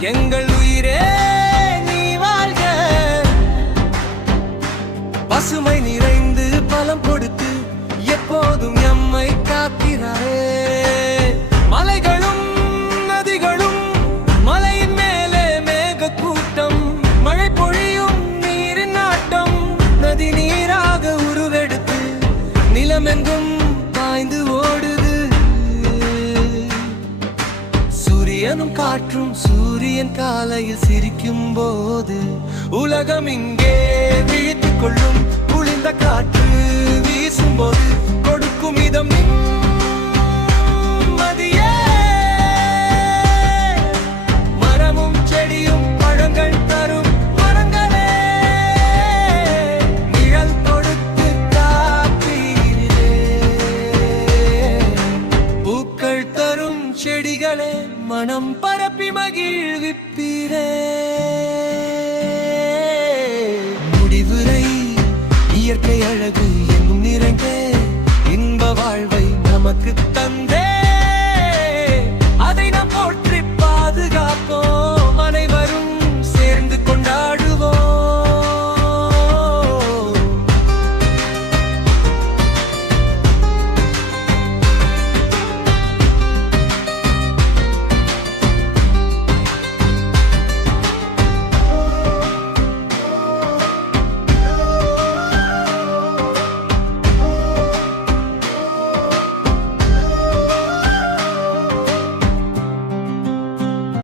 எங்கள் உயிரே நீ வாழ்க. பசுமை நிறைந்து பலம் கொடுத்து எப்போதும் எம்மை காக்கிறாரே. மலைகளும் நதிகளும் மலையின் மேலே மேக கூட்டம், மழை பொழியும் நீரின் நாட்டம், நதி நீராக உருவெடுத்து நிலமெங்கும் பாய்ந்து ஓடுது. சூரியனும் காற்றும் சூரியன் காலையில் சிரிக்கும் போது உலகம் இங்கே விழித்துக் கொள்ளும். குளிர்ந்த காற்று வீசும்போது கொடுக்கும் இதம் நிம்மதியே. மரமும் செடியும் பழங்கள் தரும் மரங்களே, நிழல் கொடுத்து காப்பீரே. பூக்கள் தரும் செடிகளே, மனம் பரப்பி மகிழ்விப்பீரே. முடிவுரை இயற்கை அழகு எங்கும் நிறைந்த இன்ப வாழ்வை நமக்கு தந்த